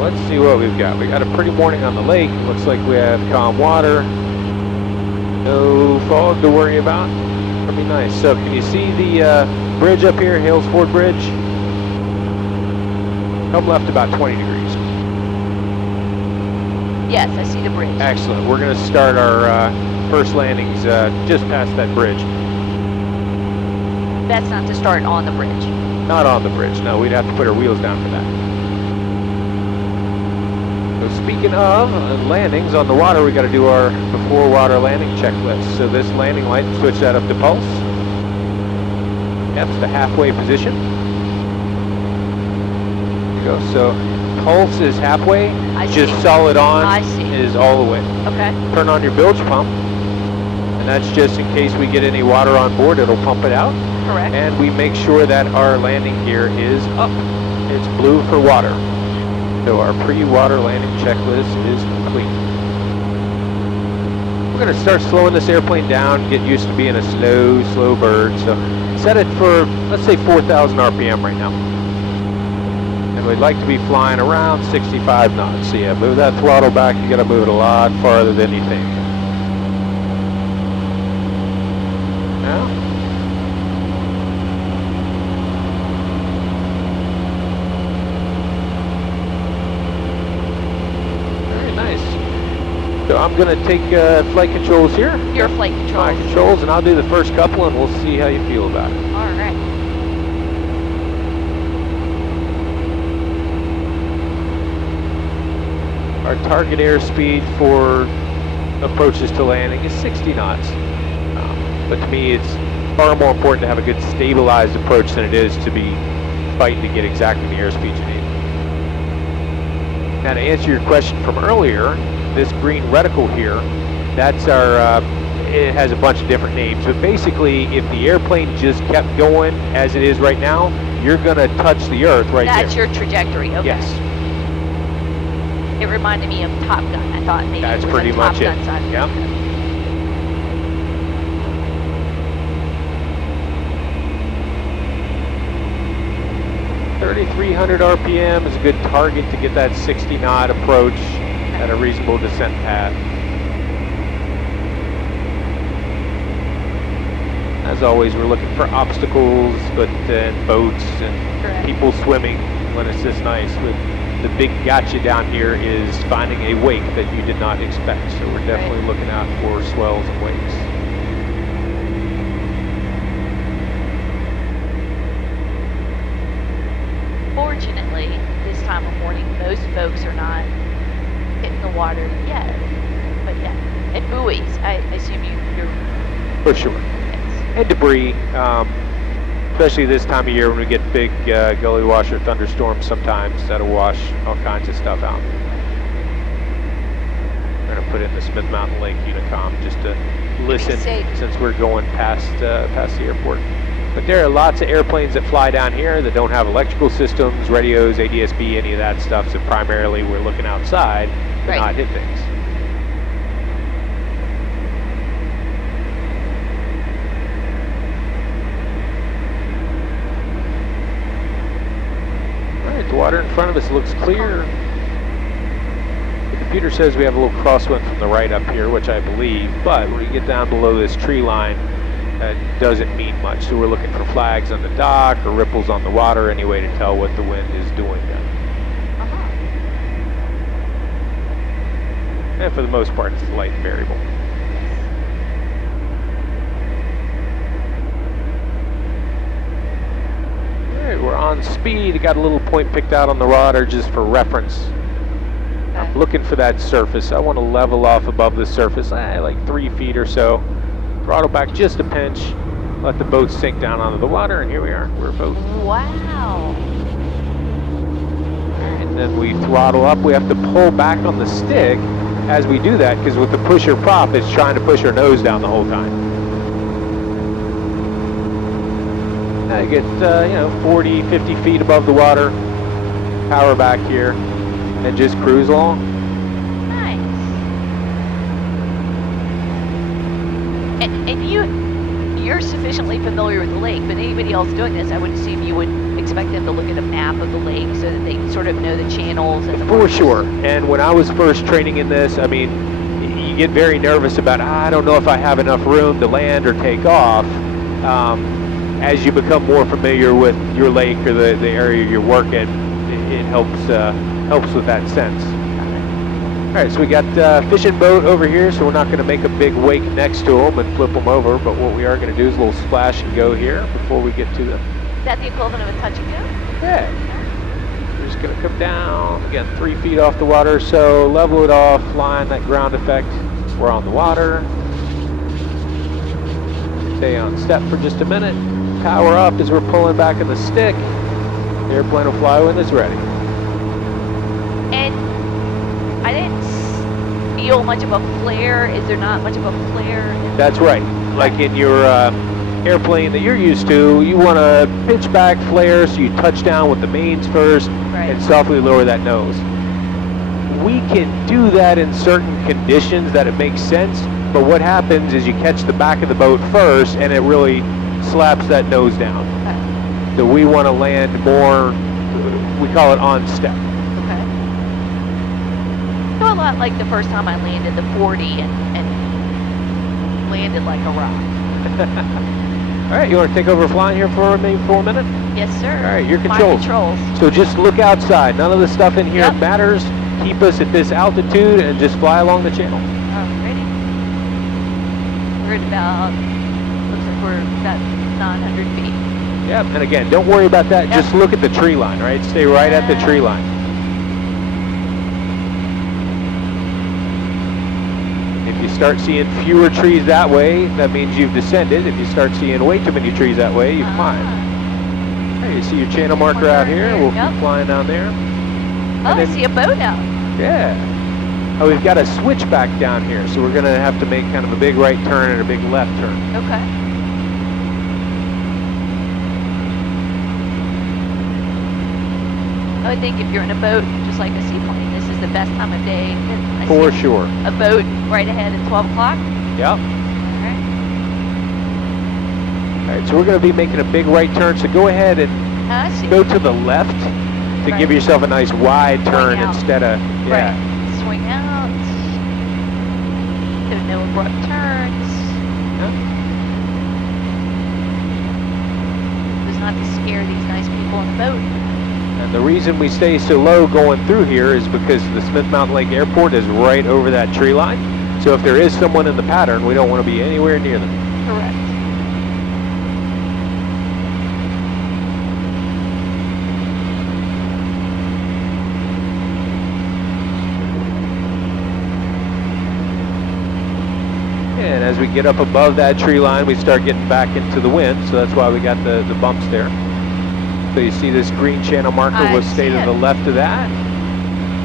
Let's see what we've got. We got a pretty morning on the lake. Looks like we have calm water. No fog to worry about. That'll be nice. So can you see the bridge up here, Hales Ford Bridge? Come left about 20 degrees. Yes, I see the bridge. Excellent. We're going to start our first landings just past that bridge. That's not to start on the bridge. Not on the bridge. No, we'd have to put our wheels down for that. So speaking of landings on the water, we got to do our before water landing checklist. So this landing light, switch that up to pulse. That's the halfway position. There you go. So pulse is halfway. Just solid on is all the way. Okay. Turn on your bilge pump. And that's just in case we get any water on board, it'll pump it out. Correct. And we make sure that our landing gear is up. It's blue for water. So our pre-water landing checklist is complete. We're going to start slowing this airplane down, get used to being a slow bird. So set it for, let's say 4,000 RPM right now. And we'd like to be flying around 65 knots. So yeah, move that throttle back. You got to move it a lot farther than you think. Now. So I'm going to take flight controls here. Your flight controls. My controls, and I'll do the first couple, and we'll see how you feel about it. All right. Our target airspeed for approaches to landing is 60 knots. But to me, it's far more important to have a good stabilized approach than it is to be fighting to get exactly the airspeed you need. Now, to answer your question from earlier, this green reticle here, that's our, it has a bunch of different names, but basically if the airplane just kept going as it is right now, you're going to touch the earth right there. That's your trajectory, okay. Yes. It reminded me of Top Gun. I thought maybe that's it was pretty a much Top Gun it. side. Yeah. 3,300 RPM is a good target to get that 60 knot approach at a reasonable descent path. As always, we're looking for obstacles, and boats and Correct. people swimming when it's this nice. But the big gotcha down here is finding a wake that you did not expect. So we're definitely looking out for swells and wakes. Fortunately, this time of morning, most folks are not hitting the water yet. But yeah, and buoys. I assume you're For sure. yes. And debris, especially this time of year when we get big gully washer thunderstorms sometimes, that'll wash all kinds of stuff out. We're going to put in the Smith Mountain Lake Unicom just to listen since we're going past the airport. But there are lots of airplanes that fly down here that don't have electrical systems, radios, ADS-B, any of that stuff. So primarily we're looking outside to not hit things. All right, the water in front of us looks clear. The computer says we have a little crosswind from the right up here, which I believe, but when you get down below this tree line, that doesn't mean much. So we're looking for flags on the dock or ripples on the water, any way to tell what the wind is doing then. And for the most part, it's light and variable. All right, we're on speed. Got a little point picked out on the radar just for reference. I'm looking for that surface. I want to level off above the surface, like 3 feet or so. Throttle back just a pinch, let the boat sink down onto the water, and here we are. We're a boat. Wow. And then we throttle up. We have to pull back on the stick as we do that, because with the pusher prop, it's trying to push our nose down the whole time. I get 40, 50 feet above the water, power back here, and just cruise along. And you're sufficiently familiar with the lake, but anybody else doing this, I would assume you would expect them to look at a map of the lake so that they sort of know the channels and the For markers? sure. And when I was first training in this, I mean, you get very nervous about, I don't know if I have enough room to land or take off. As you become more familiar with your lake or the area you're working, it helps with that sense. All right, so we got fishing boat over here, so we're not going to make a big wake next to them and flip them over, but what we are going to do is a little splash and go here before we get to them. Is that the equivalent of a touch and go? Yeah. We're just going to come down, again, 3 feet off the water, so level it off, line that ground effect. We're on the water. Stay on step for just a minute. Power up as we're pulling back in the stick. The airplane will fly when it's ready. And I didn't feel much of a flare. Is there not much of a flare? That's right. Like in your airplane that you're used to, you want to pitch back, flare, so you touch down with the mains first Right. and softly lower that nose. We can do that in certain conditions that it makes sense, but what happens is you catch the back of the boat first and it really slaps that nose down. Okay. So we want to land more, we call it on step. Okay. So a lot like the first time I landed the 40 and landed like a rock. All right, you want to take over flying here for maybe 4 minutes? Yes, sir. All right, your My controls. controls. So just look outside. None of the stuff in here Yep. matters. Keep us at this altitude and just fly along the channel. Alrighty. We're at about, looks like we're about 900 feet. Yep, and again, don't worry about that. Yep. Just look at the tree line, right? Stay right at the tree line. If you start seeing fewer trees that way, that means you've descended. If you start seeing way too many trees that way, you've climbed. Hey, you see your channel marker out here? We'll Yep. keep flying down there. Oh, I then- see a boat now. Yeah. Oh, we've got a switchback down here, so we're going to have to make kind of a big right turn and a big left turn. Okay. I would think if you're in a boat, just like a seaplane, this is the best time of day. I For see sure. a boat right ahead at 12 o'clock. Yep. All right. All right, so we're going to be making a big right turn, so go ahead and I see. go to the left to give Right. yourself a nice wide turn out. instead of, yeah. Right. Swing out. So no abrupt turns. It was not to scare these nice people in the boat. And the reason we stay so low going through here is because the Smith Mountain Lake Airport is right over that tree line. So if there is someone in the pattern, we don't want to be anywhere near them. Correct. And as we get up above that tree line, we start getting back into the wind, so that's why we got the bumps there. So you see this green channel marker I will stay see to it. the left of that,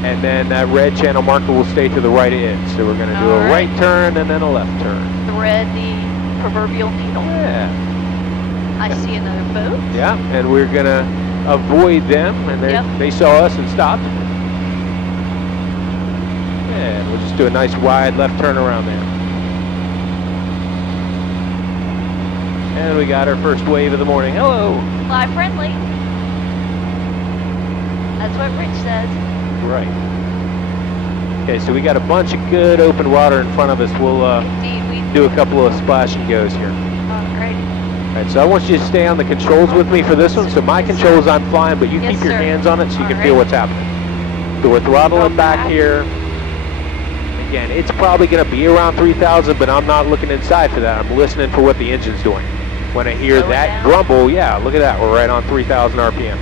and then that red channel marker will stay to the right of it. So we're going to do All a right. right turn and then a left turn. Thread the proverbial needle. Yeah, I see another boat. yeah, and we're going to avoid them, and Yep. they saw us and stopped. And we'll just do a nice wide left turn around there. And we got our first wave of the morning. Hello. Fly friendly. That's what Rich says. Right. Okay, so we got a bunch of good open water in front of us. We'll Indeed, we do a couple of splash and goes here. Alright. All right, so I want you to stay on the controls with me for this one. So my controls, I'm flying, but you Yes, keep your sir. hands on it so you can All feel right. what's happening. So we're throttling Go back back. here. Again, it's probably going to be around 3,000, but I'm not looking inside for that. I'm listening for what the engine's doing. When I hear Slow it that down. grumble, yeah, look at that. We're right on 3,000 RPM.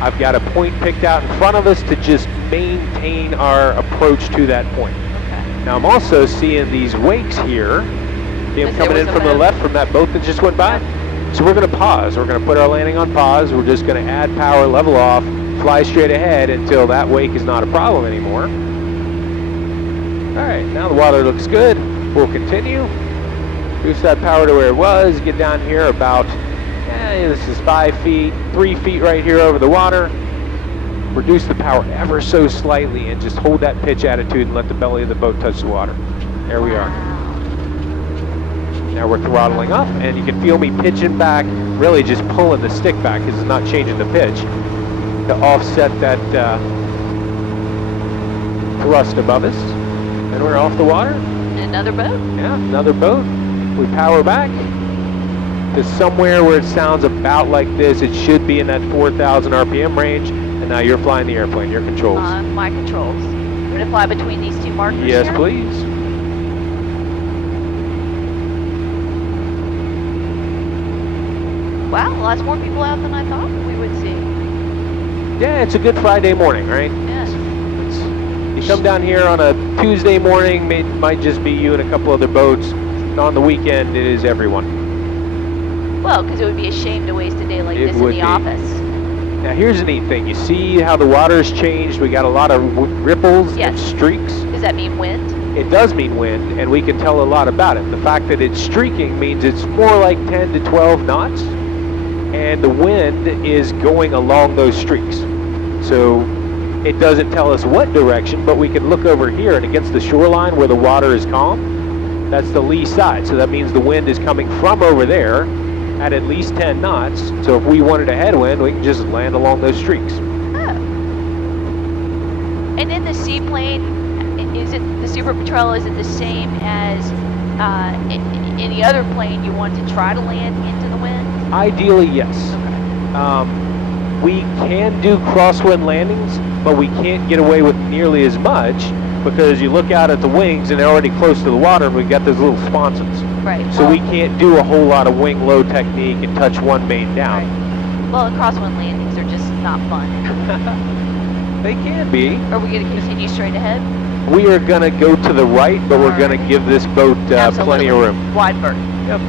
I've got a point picked out in front of us to just maintain our approach to that point. Okay. Now I'm also seeing these wakes here, them Yes, there coming in was a from the boat. left from that boat that just went by. So we're going to pause. We're going to put our landing on pause. We're just going to add power, level off, fly straight ahead until that wake is not a problem anymore. All right, now the water looks good. We'll continue. Boost that power to where it was. Get down here about, this is 5 feet, 3 feet right here over the water. Reduce the power ever so slightly and just hold that pitch attitude and let the belly of the boat touch the water. There we are. Wow. Now we're throttling up, and you can feel me pitching back, really just pulling the stick back because it's not changing the pitch to offset that thrust above us. And we're off the water. Another boat? Yeah, another boat. We power back to somewhere where it sounds about like this. It should be in that 4,000 RPM range. And now you're flying the airplane, your controls. My controls. I'm going to fly between these two markers Yes, here. please. Wow, lots more people out than I thought we would see. Yeah, it's a good Friday morning, right? Yes. You come down here on a Tuesday morning, might just be you and a couple other boats. And on the weekend, it is everyone. Well, because it would be a shame to waste a day like It this in would the be. office. Now here's the neat thing. You see how the water's changed? We got a lot of ripples and Yes. streaks. Does that mean wind? It does mean wind, and we can tell a lot about it. The fact that it's streaking means it's more like 10 to 12 knots, and the wind is going along those streaks. So it doesn't tell us what direction, but we can look over here, and against the shoreline where the water is calm, that's the lee side. So that means the wind is coming from over there at least 10 knots. So if we wanted a headwind, we can just land along those streaks. Oh. And then the seaplane, is it the Super Patrol? Is it the same as any other plane you want to try to land into the wind? Ideally, yes. We can do crosswind landings, but we can't get away with nearly as much because you look out at the wings and they're already close to the water, and we've got those little sponsons. Right. So we can't do a whole lot of wing low technique and touch one main down. Right. Well, crosswind landings are just not fun. They can be. Are we going to continue straight ahead? We are going to go to the right, but we're going to give this boat plenty of room. Wide berth. Yep.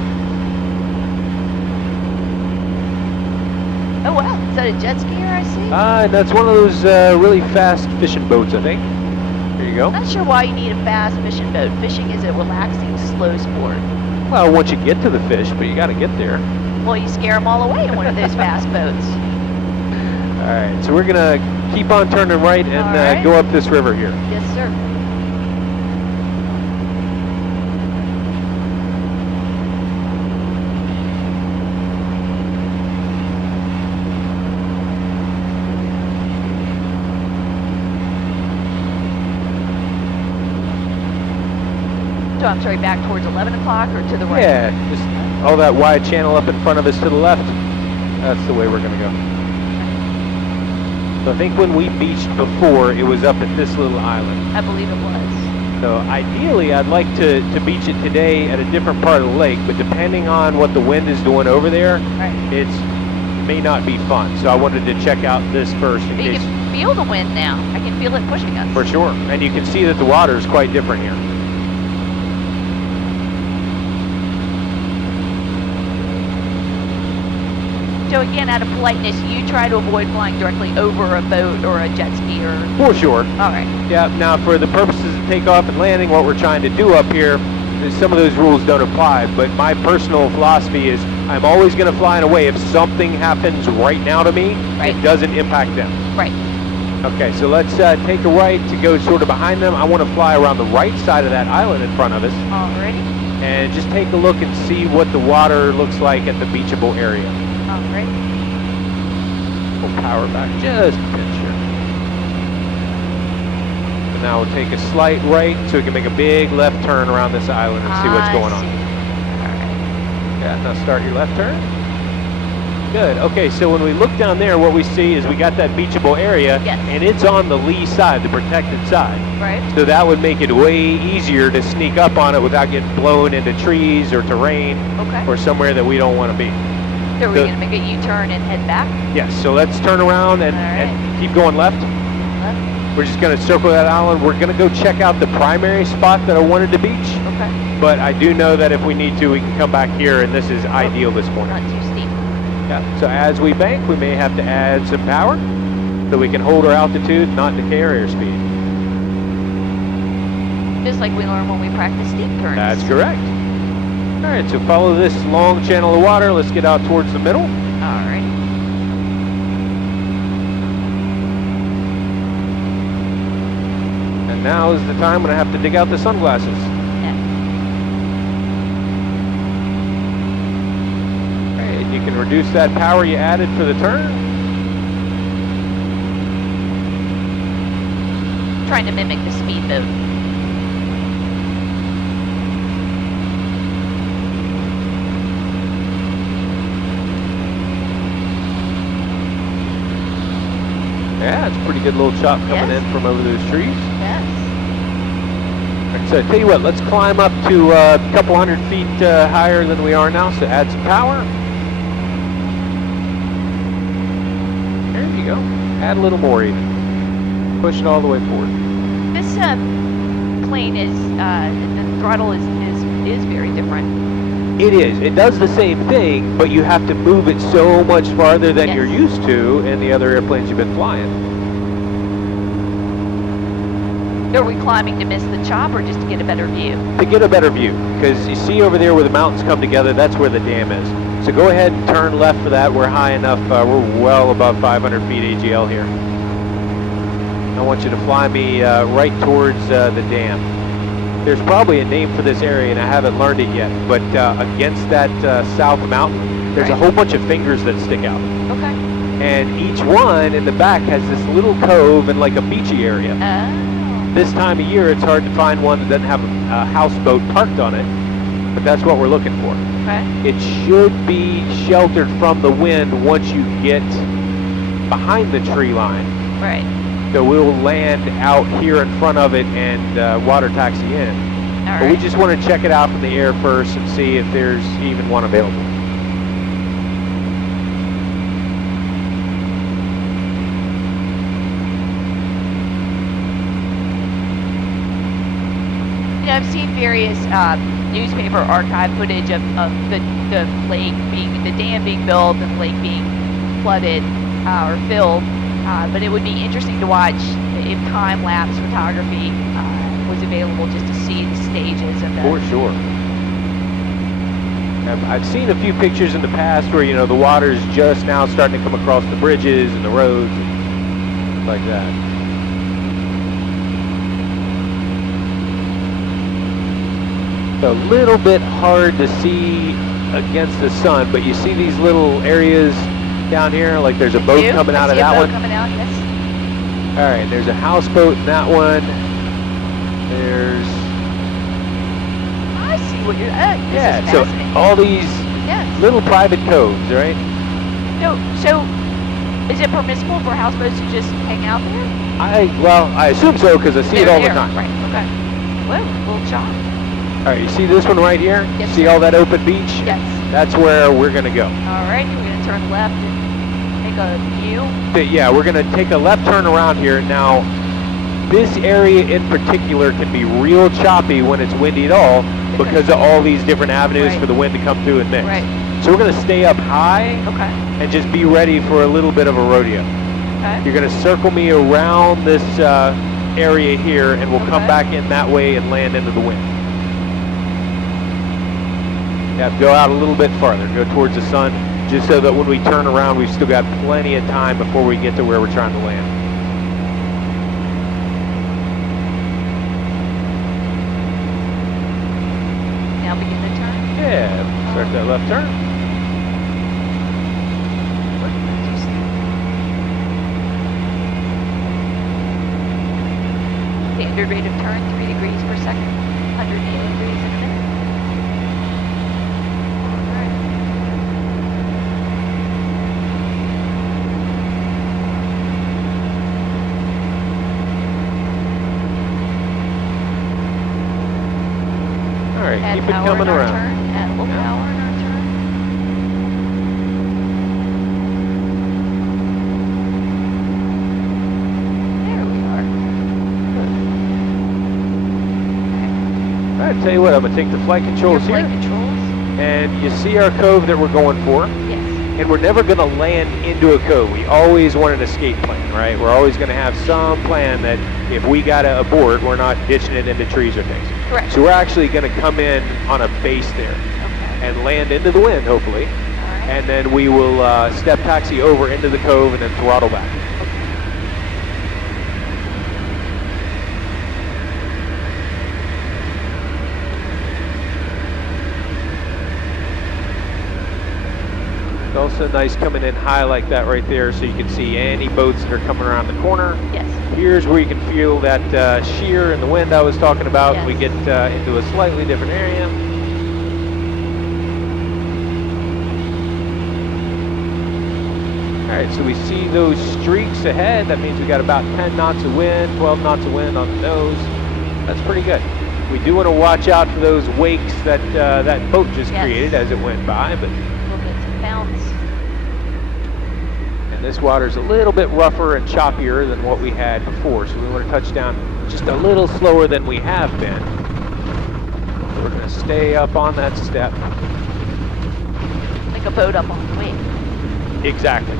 Oh wow, is that a jet skier I see? That's one of those really fast fishing boats, I think. There you go. Not sure why you need a fast fishing boat. Fishing is a relaxing, slow sport. Well, once you get to the fish, but you got to get there. Well, you scare them all away in one of those fast boats. All right, so we're going to keep on turning right and All right. go up this river here. Yes, sir. So I'm sorry, back towards 11 o'clock or to the right? Yeah, just all that wide channel up in front of us to the left. That's the way we're going to go. So I think when we beached before, it was up at this little island. I believe it was. So ideally, I'd like to beach it today at a different part of the lake, but depending on what the wind is doing over there, Right. it may not be fun. So I wanted to check out this first in But you case. can feel the wind now. I can feel it pushing us. For sure. And you can see that the water is quite different here. So again, out of politeness, you try to avoid flying directly over a boat or a jet ski or... For sure. All right. Yeah, now for the purposes of takeoff and landing, what we're trying to do up here, some of those rules don't apply, but my personal philosophy is I'm always going to fly in a way if something happens right now to me, Right. it doesn't impact them. Right. Okay, so let's take a right to go sort of behind them. I want to fly around the right side of that island in front of us Alrighty. and just take a look and see what the water looks like at the beachable area. Alright. We'll power back just a bit, sure. And now we'll take a slight right so we can make a big left turn around this island and see what's going on. Alright. Yeah, now start your left turn. Good. Okay, so when we look down there, what we see is we got that beachable area, Yes. and it's on the lee side, the protected side. Right. So that would make it way easier to sneak up on it without getting blown into trees or terrain Okay. or somewhere that we don't want to be. So we're the- going to make a U-turn and head back? Yes, so let's turn around and, All right. and keep going left. Left? We're just going to circle that island. We're going to go check out the primary spot that I wanted to beach, Okay. but I do know that if we need to, we can come back here, and this is ideal this morning. Not too steep. Yeah. So as we bank, we may have to add some power so we can hold our altitude, not decay our airspeed. Just like we learned when we practiced steep turns. That's correct. All right, so follow this long channel of water. Let's get out towards the middle. Alright. And now is the time when I have to dig out the sunglasses. Yeah. reduce that power you added for the turn. Trying to mimic the speedboat. Yeah, it's a pretty good little chop coming Yes. in from over those trees. Yes. All right, so I tell you what, let's climb up to a couple hundred feet higher than we are now, so add some power. There you go. Add a little more even. Push it all the way forward. This plane is the throttle is very different. It is. It does the same thing, but you have to move it so much farther than Yes. you're used to in the other airplanes you've been flying. Are we climbing to miss the chop or just to get a better view? To get a better view, because you see over there where the mountains come together, that's where the dam is. So go ahead and turn left for that. We're high enough. We're well above 500 feet AGL here. I want you to fly me right towards the dam. There's probably a name for this area, and I haven't learned it yet, but against that south mountain, there's a Right. whole bunch of fingers that stick out. Okay. And each one in the back has this little cove and like a beachy area. Oh. This time of year, it's hard to find one that doesn't have a houseboat parked on it, but that's what we're looking for. Okay. It should be sheltered from the wind once you get behind the tree line. Right. So we'll land out here in front of it and water taxi in. All But we right. just want to check it out from the air first and see if there's even one available. You know, I've seen various newspaper archive footage of the lake being, the dam being built and the lake being flooded or filled. But it would be interesting to watch if time-lapse photography was available just to see the stages of the... For sure. I've seen a few pictures in the past where, you know, the water's just now starting to come across the bridges and the roads and things like that. It's a little bit hard to see against the sun, but you see these little areas down here, like there's a boat You? coming I out of see a that boat one. coming out, yes. All right, there's a houseboat in that one. There's, I see what you're... this yeah, is so fascinating. all these Yes. little private coves, right? So, is it permissible for houseboats to just hang out there? I assume so because I see it They're all the there, time. Right, okay. Whoa, little chop. All right, you see this one right here? Yes, See sir. all that open beach? Yes. That's where we're gonna go. All right, we're going to turn left and make a view. Yeah, we're gonna take a left turn around here. Now, this area in particular can be real choppy when it's windy at all because of all these different avenues Right. for the wind to come through and mix. Right. So we're gonna stay up high Okay. and just be ready for a little bit of a rodeo. Okay. You're gonna circle me around this area here and we'll come Okay. back in that way and land into the wind. Yeah, go out a little bit farther, go towards the sun, just so that when we turn around, we've still got plenty of time before we get to where we're trying to land. Now begin the turn. Yeah, start that left turn. Standard rate of turn, 3 degrees per second, 180 degrees in a minute. All right. All right, Add keep it power coming in our around. turn, add a little Yeah. power in our turn. There we are. All right, tell you what, I'm gonna take the flight controls Your here, flight controls. and you see our cove that we're going for. Yes. And we're never going to land into a cove. We always want an escape plan, right? We're always going to have some plan that if we got to abort, we're not ditching it into trees or things. Correct. So we're actually going to come in on a base there Okay. and land into the wind, hopefully. All right. And then we will step taxi over into the cove and then throttle back. All also nice coming in high like that right there, so you can see any boats that are coming around the corner. Yes. Here's where you can feel that shear and the wind I was talking about. Yes. We get into a slightly different area. All right, so we see those streaks ahead. That means we got about 10 knots of wind, 12 knots of wind on the nose. That's pretty good. We do want to watch out for those wakes that that boat just Yes. created as it went by, but. A little bit of bounce. And this water's a little bit rougher and choppier than what we had before, so we want to touch down just a little slower than we have been. So we're going to stay up on that step. Like a boat up on the wing. Exactly.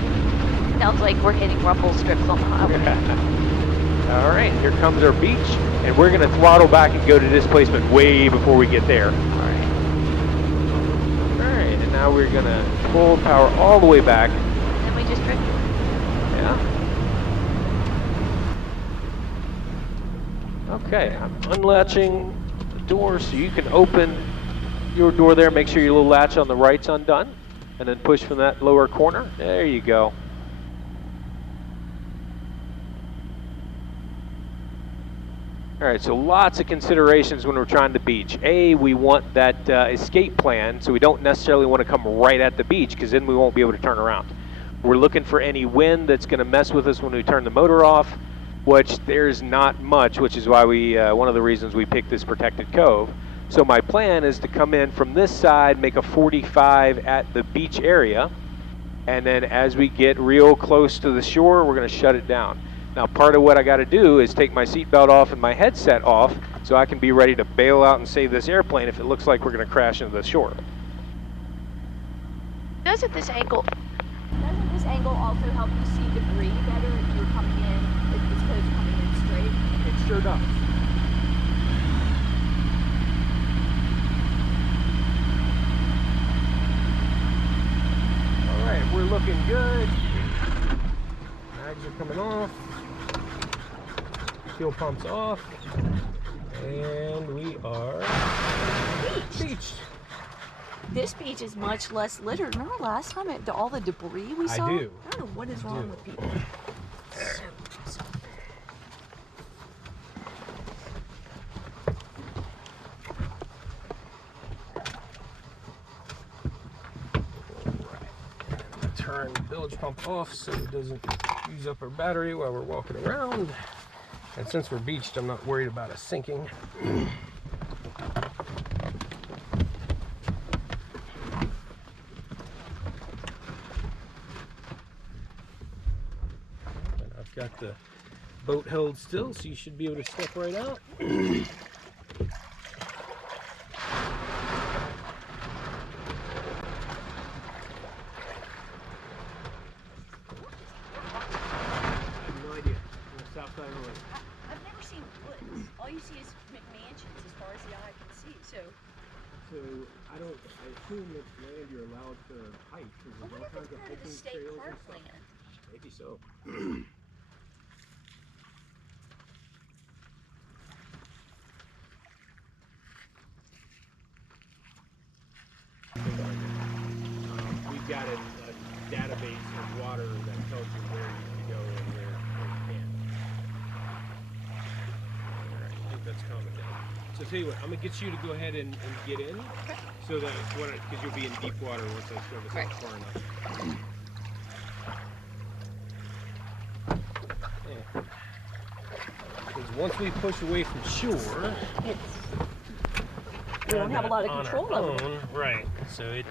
Sounds like we're hitting rumble strips on the highway. All right, here comes our beach, and we're going to throttle back and go to displacement way before we get there. All right. All right, and now we're going to pull power all the way back. Then we just drift. Yeah. Okay, I'm unlatching the door so you can open your door there. Make sure your little latch on the right's undone, and then push from that lower corner. There you go. All right, so lots of considerations when we're trying to beach. A, we want that escape plan, so we don't necessarily want to come right at the beach, because then we won't be able to turn around. We're looking for any wind that's going to mess with us when we turn the motor off, which there's not much, which is why we, one of the reasons we picked this protected cove. So my plan is to come in from this side, make a 45 at the beach area, and then as we get real close to the shore, we're going to shut it down. Now, part of what I got to do is take my seatbelt off and my headset off so I can be ready to bail out and save this airplane if it looks like we're going to crash into the shore. Doesn't this angle also help you see debris better if you're coming in, as opposed to coming in straight? It sure does. All right, we're looking good. Mags are coming off. Fuel pump's off. And we are beached. This beach is much less littered. Remember last time, all the debris we saw? do. I don't know what is wrong with people. Turn the bilge pump off so it doesn't use up our battery while we're walking around. And since we're beached, I'm not worried about us sinking. And I've got the boat held still, so you should be able to step right out. I've never seen woods. All you see is McMansions as far as the eye can see. So I assume that land you're allowed to hike. I wonder if it's part of the state park land. Maybe so. We've got a database of water that tells you where you can go and where you can't. Alright, I think that's calming down. So tell you what, I'm gonna get you to go ahead and get in, so that because you'll be in deep water once I service Right. out far enough. Yeah. Because once we push away from shore, We don't have a lot of on control our over it. own, right? So it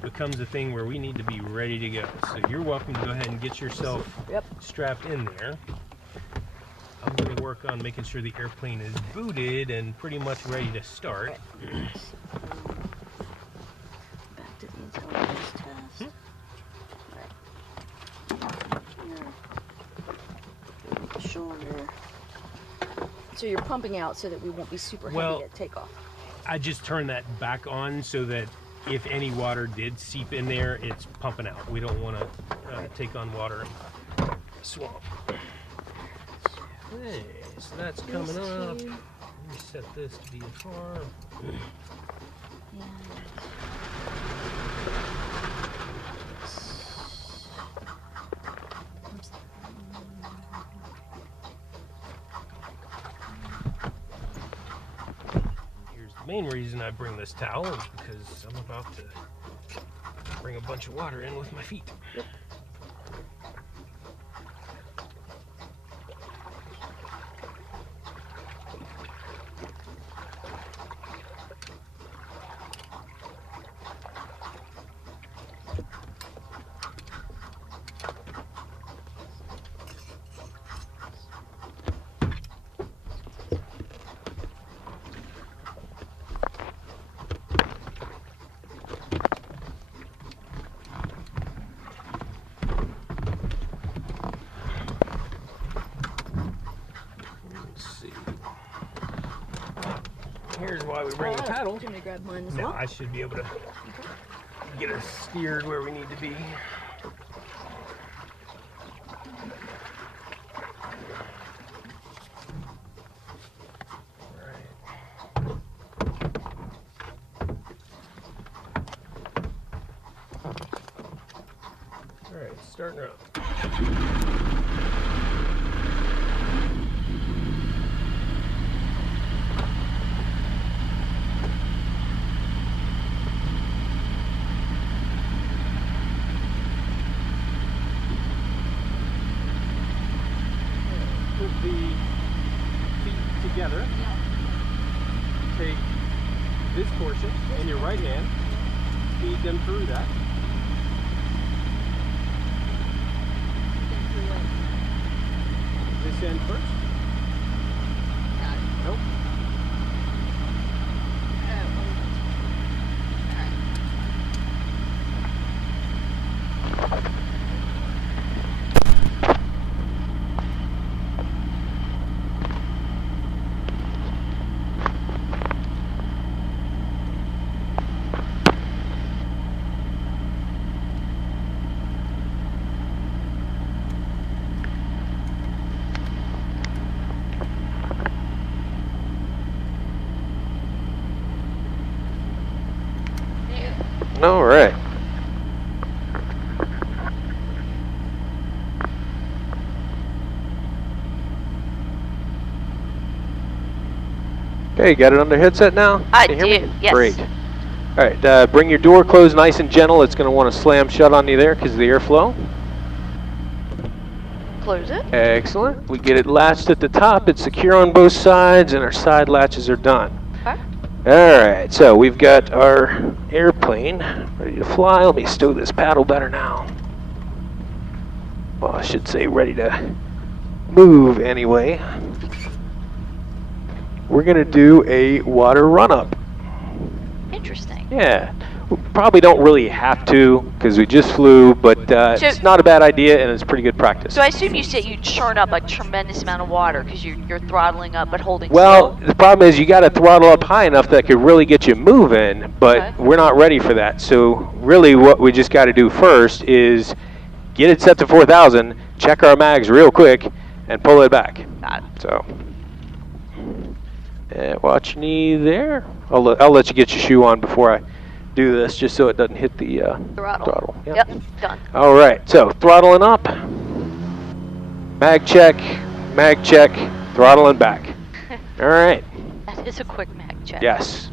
becomes a thing where we need to be ready to go. So you're welcome to go ahead and get yourself Yep. strapped in there. I'm going to work on making sure the airplane is booted and pretty much ready to start. Back to the intelligence test. Right. Shoulder. So you're pumping out so that we won't be super heavy at takeoff. I just turned that back on so that if any water did seep in there, it's pumping out. We don't want to take on water and swamp. Okay, so that's coming up. Let me set this to be a car. main reason I bring this towel is because I'm about to bring a bunch of water in with my feet. Yep. Here's why we bring the paddle. Do you want me to grab mine as Now well? I should be able to get us steered where we need to be. All right, starting her up. Put the feet together. Take this portion in your right hand, feed them through that. This end first. Nope. All right. Okay, got it on the headset now? I Can you hear me? do, yes. Great. All right, bring your door closed nice and gentle. It's going to want to slam shut on you there because of the airflow. Close it. Excellent. We get it latched at the top. It's secure on both sides, and our side latches are done. Okay. All right, so we've got our airplane ready to fly. Let me stow this paddle better now. Well, I should say ready to move anyway. We're going to do a water run-up. Interesting. Yeah, we probably don't really have to because we just flew, but it's not a bad idea and it's pretty good practice. So I assume you said you churn up a tremendous amount of water because you're throttling up but holding Well, slow. the problem is you got to throttle up high enough that could really get you moving, but Okay. we're not ready for that. So really what we just got to do first is get it set to 4,000, check our mags real quick, and pull it back. Got it. So, watch your knee there. I'll let you get your shoe on before I do this, just so it doesn't hit the throttle. Yep, done. All right, so throttling up, mag check, throttling back. All right. That is a quick mag check. Yes.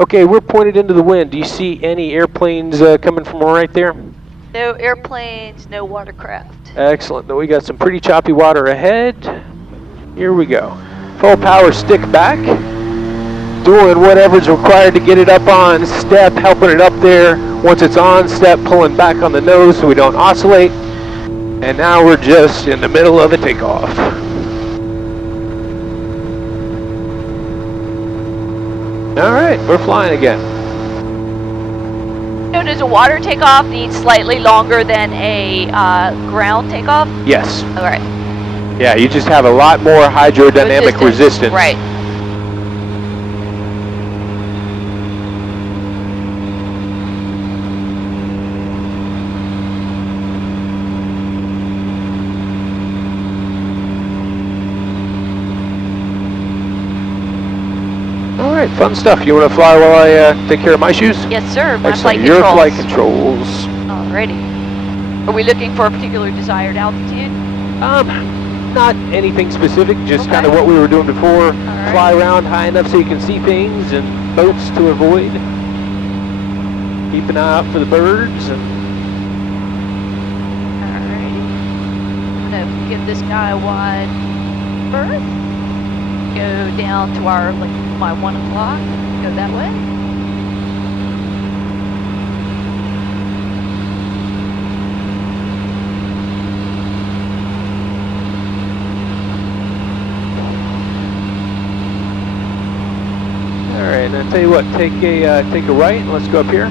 Okay, we're pointed into the wind. Do you see any airplanes coming from right there? No airplanes, no watercraft. Excellent. Then we got some pretty choppy water ahead. Here we go. Full power stick back. Doing whatever's required to get it up on step, helping it up there. Once it's on step, pulling back on the nose so we don't oscillate. And now we're just in the middle of a takeoff. All right, we're flying again. So does a water takeoff need slightly longer than a ground takeoff? Yes. All right. Yeah, you just have a lot more hydrodynamic resistance. Right. All right, fun stuff. You want to fly while I take care of my shoes? Yes, sir. My flight Excellent. Your controls. flight controls. Alrighty. Are we looking for a particular desired altitude? Not anything specific, just kind of Okay. what we were doing before. right. Fly around high enough so you can see things and boats to avoid. Keep an eye out for the birds. And Alrighty. I'm gonna give this guy a wide berth. Go down to our, like, my 1 o'clock. Go that way. all right, and I'll tell you what, take a right and let's go up here.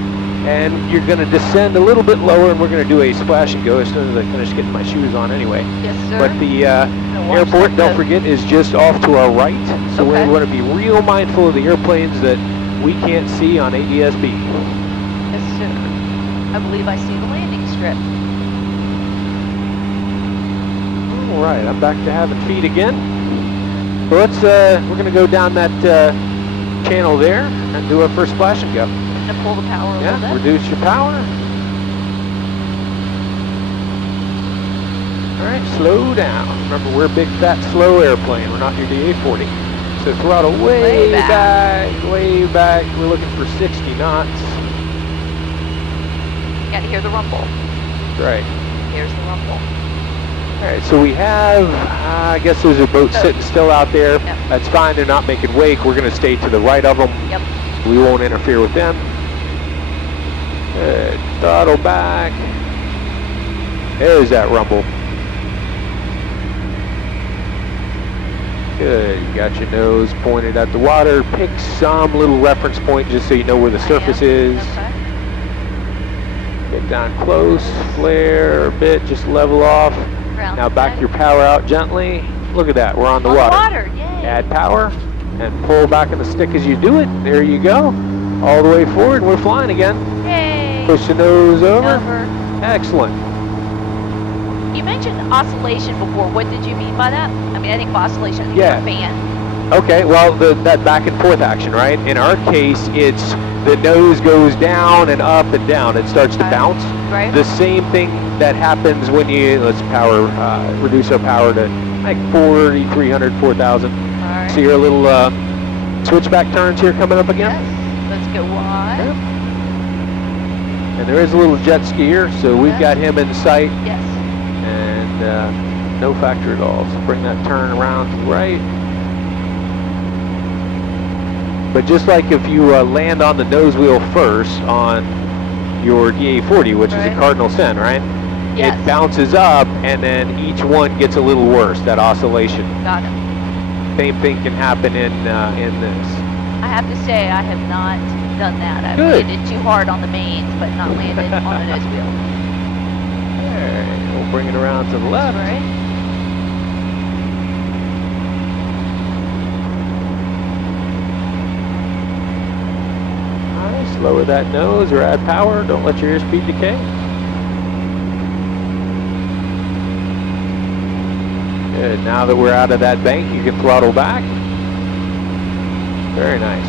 And you're going to descend a little bit lower, and we're going to do a splash and go as soon as I finish getting my shoes on anyway. Yes, sir. But the Gonna watch airport, that don't go. forget, is just off to our right. So Okay. we want to be real mindful of the airplanes that we can't see on ADS-B. Yes, sir. I believe I see the landing strip. All right, I'm back to having feet again. So let's, we're going to go down that channel there and do our first splash and go. Gonna pull the power a little Yeah, bit. reduce your power. All right, slow down. Remember, we're a big, fat, slow airplane. We're not your DA-40. So throttle way Way back. back, way back. We're looking for 60 knots. Gotta hear the rumble. Right. Here's the rumble. All right, so we have, I guess there's a boat sitting still out there. Yep. That's fine, they're not making wake. We're going to stay to the right of them. Yep. We won't interfere with them. Good, throttle back. There's that rumble. Good, you got your nose pointed at the water. Pick some little reference point just so you know where the surface is. Okay. Get down close, flare a bit, just level off. Ground Now back set. your power out gently. Look at that, we're on the On water. Yay. Add power and pull back on the stick as you do it. There you go. All the way forward, we're flying again. Yay. Push the nose over. Over. Excellent. You mentioned oscillation before. What did you mean by that? I mean, I think oscillation, I think Yeah. you're a fan. Okay, well, that back and forth action, right? In our case, it's the nose goes down and up and down. It starts to Okay. bounce. Right? The same thing that happens when you, let's reduce our power to like 4,300, 4,000. All right. See your little switchback turns here coming up again? Yes. Let's go wide. Yep. And there is a little jet skier, so we've Yeah. got him in sight, Yes. and no factor at all. So bring that turn around to the right. But just like if you land on the nose wheel first on your DA-40, which is Right. a cardinal sin, right? Yes. It bounces up, and then each one gets a little worse, that oscillation. Got it. Same thing can happen in this. I have to say, I have not done that. I've Good. landed too hard on the mains, but not landed on a nose wheel. Alright, we'll bring it around to the left. Right? Nice, lower that nose or add power. Don't let your airspeed decay. Good, now that we're out of that bank, you can throttle back. Very nice.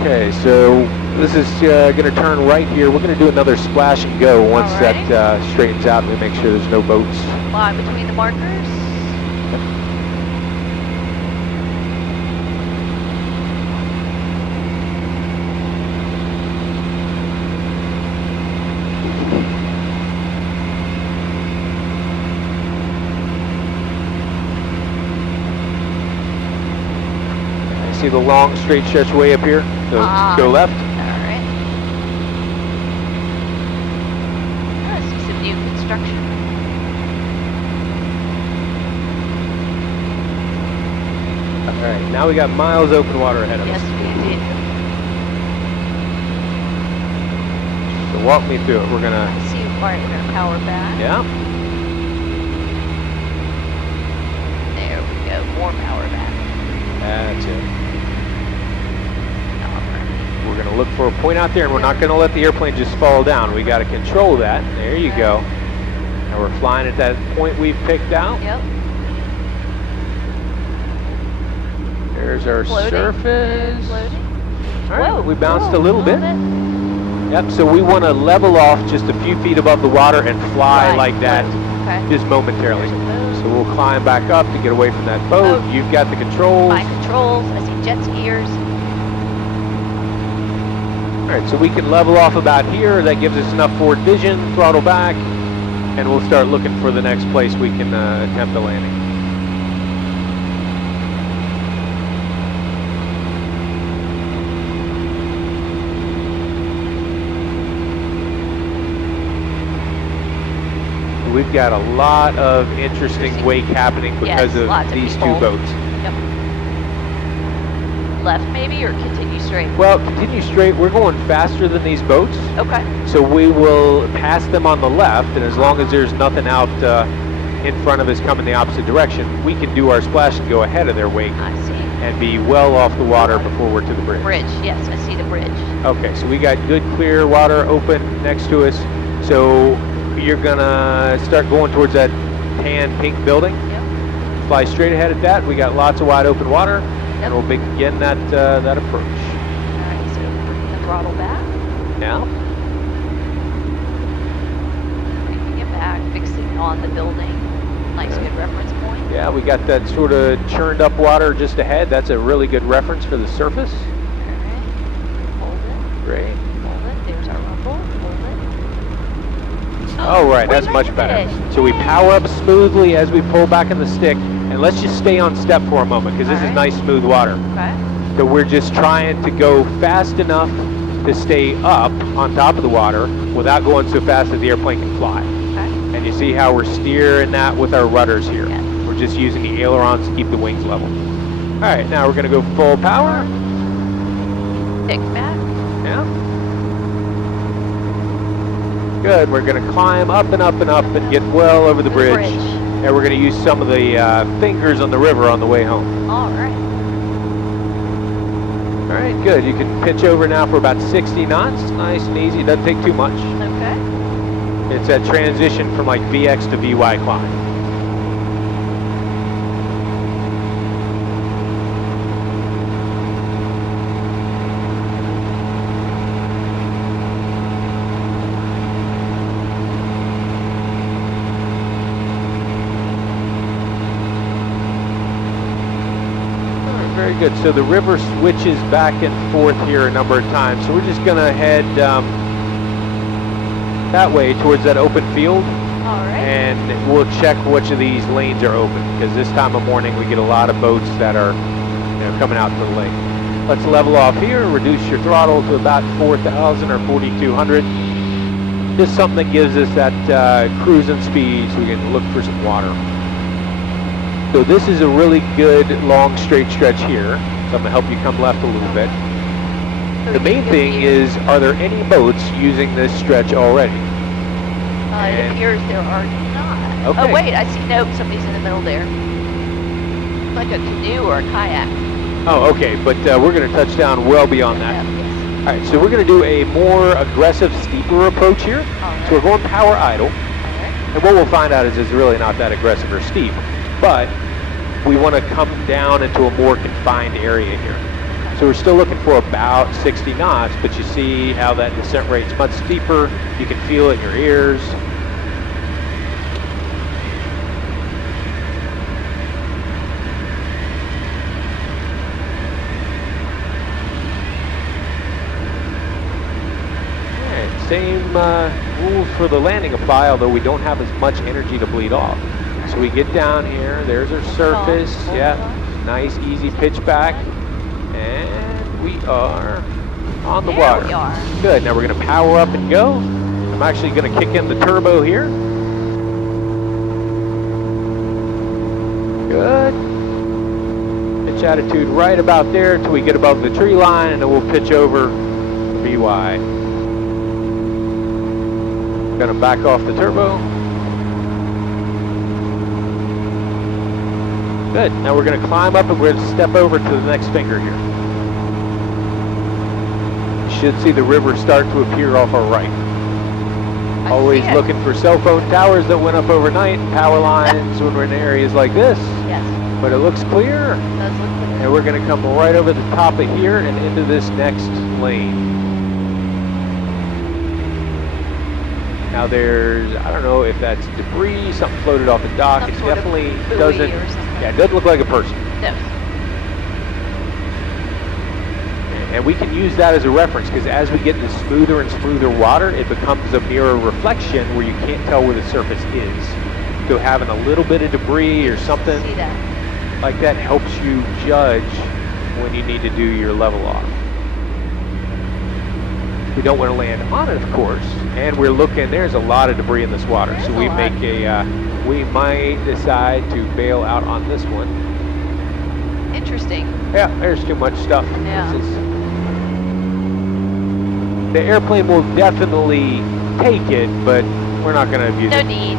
Okay, so this is going to turn right here. We're going to do another splash and go once Alrighty. that straightens out and we make sure there's no boats. Line between the markers. See the long straight stretch way up here? So go left. Alright. I see some new construction. Alright, now we got miles open water ahead of Yes, us. we did. So walk me through it. We're gonna, I see. Alright, we're gonna power back. yeah, There we go. More power back. that's it. Alright. We're gonna look for a point out there, and we're not gonna let the airplane just fall down. We gotta control that. There you go. Now we're flying at that point we've picked out. Yep. There's our Floating. surface. Floating. All right, Whoa, we bounced whoa, a little bit. Yep, so we want to level off just a few feet above the water and fly Right, like that right, Okay. just momentarily. There's a boat. So we'll climb back up to get away from that boat. Oh. You've got the controls. My controls. I see jet skiers. All right, so we can level off about here. That gives us enough forward vision, throttle back, and we'll start looking for the next place we can attempt a landing. We've got a lot of interesting wake happening because Yes, lots of of these two people. boats. Yep. Left maybe, or continue straight? Well, continue straight. We're going faster than these boats, Okay. so we will pass them on the left, and as long as there's nothing out in front of us coming the opposite direction, we can do our splash and go ahead of their wake I see. and be well off the water before we're to the bridge. Bridge. Yes, I see the bridge. Okay, so we got good clear water open next to us. So you're gonna start going towards that tan pink building. Yep. Fly straight ahead at that. We got lots of wide open water, Yep. and we'll begin that that approach. All right. So bring the throttle back. Now, Bring it back. Fixing on the building. Nice, good reference point. yeah, we got that sort of churned up water just ahead. That's a really good reference for the surface. All right. Hold it. Great. Hold it. There's our rumble. Hold it. All right, We that's much landed. better. So we power up smoothly as we pull back in the stick, and let's just stay on step for a moment because this is Alright. nice smooth water. Okay. So we're just trying to go fast enough to stay up on top of the water without going so fast that the airplane can fly. Okay. And you see how we're steering that with our rudders here. Yes. We're just using the ailerons to keep the wings level. All right, now we're gonna go full power. Stick back. Yeah. Good, we're gonna climb up and up and up and get well over the To bridge. And we're gonna use some of the fingers on the river on the way home. All right. All right, good. You can pitch over now for about 60 knots. Nice and easy, doesn't take too much. Okay. It's that transition from like VX to VY climb. All right, very good. So the river switches back and forth here a number of times. So we're just gonna head that way towards that open field. All right. And we'll check which of these lanes are open, because this time of morning we get a lot of boats that are coming out to the lake. Let's level off here, reduce your throttle to about 4,000 or 4,200. Just something that gives us that cruising speed so we can look for some water. So this is a really good long straight stretch here. So I'm going to help you come left a little bit. So The we main can go thing here. is, are there any boats using this stretch already? It and- appears there are not. Okay. Oh wait, I see. Nope, somebody's in the middle there. Like a canoe or a kayak. Oh, okay, but we're going to touch down well beyond that. Yep, yes. All right, so we're going to do a more aggressive, steeper approach here. All So we're right. going power idle, All right. and what we'll find out is it's really not that aggressive or steep, but we want to come down into a more confined area here. So we're still looking for about 60 knots, but you see how that descent rate's much steeper. You can feel it in your ears. Alright, same rules for the landing apply, although we don't have as much energy to bleed off. So we get down here, there's our surface, Hold yeah, on. nice easy pitch back, and we are on the There water. we are. Good, now we're going to power up and go. I'm actually going to kick in the turbo here. Good. Pitch attitude right about there till we get above the tree line, and then we'll pitch over VY. Gonna back off the turbo. Good, now we're gonna climb up and we're gonna step over to the next finger here. You should see the river start to appear off our right. I Always see it. looking for cell phone towers that went up overnight, power lines when we're in areas like this. Yes, But it looks clear. it does look clear. And we're gonna come right over the top of here and into this next lane. Now there's, I don't know if that's debris, something floated off the dock. Some It sort of definitely buoy doesn't, or something. yeah, it doesn't look like a person. No. And we can use that as a reference because as we get into smoother and smoother water, it becomes a mirror reflection where you can't tell where the surface is. So having a little bit of debris or something See that? like that helps you judge when you need to do your level off. We don't want to land on it, of course, and we're looking, there's a lot of debris in this water, There's so a we lot. make we might decide to bail out on this one. Interesting. Yeah, there's too much stuff. Yeah. This is- the airplane will definitely take it, but we're not going to abuse No it. need.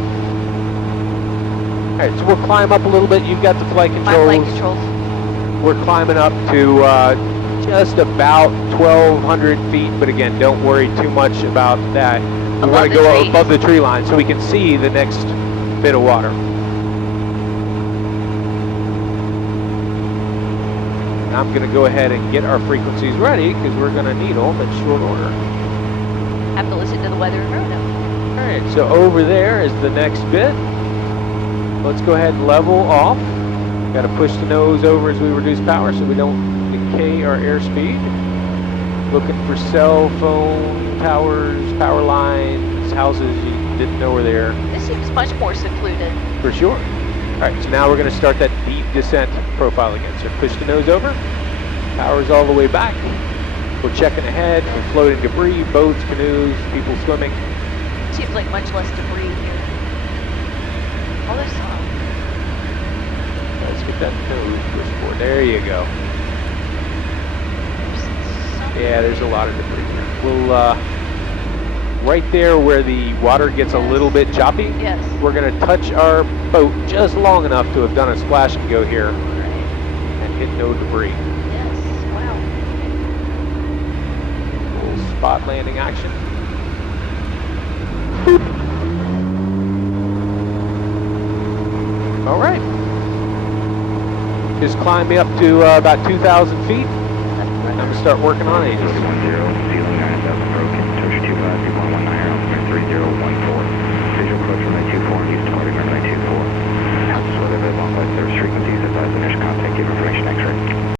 All right, so we'll climb up a little bit. You've got the flight My controls. flight controls. We're climbing up to just about 1,200 feet, but again, don't worry too much about that. We Above want to the go trees. above the tree line so we can see the next bit of water. And I'm going to go ahead and get our frequencies ready because we're going to need them in short order. Have to listen to the weather in Roanoke. All right, so over there is the next bit. Let's go ahead and level off. Got to push the nose over as we reduce power so we don't decay our airspeed. Looking for cell phone towers, power lines, houses you didn't know were there. This seems much more secluded. For sure. All right, so now we're going to start that deep descent profile again. So push the nose over, power's all the way back. We're checking ahead for floating debris, boats, canoes, people swimming. Seems like much less debris here. Oh, there's some. Let's get that nose pushed forward. There you go. Yeah, there's a lot of debris here. We'll, right there where the water gets a little bit choppy, Yes. we're going to touch our boat just long enough to have done a splash and go here Right. and hit no debris. Yes. Wow. Little spot landing action. All right. Just climb me up to about 2,000 feet. I'm going to start working on Aegis.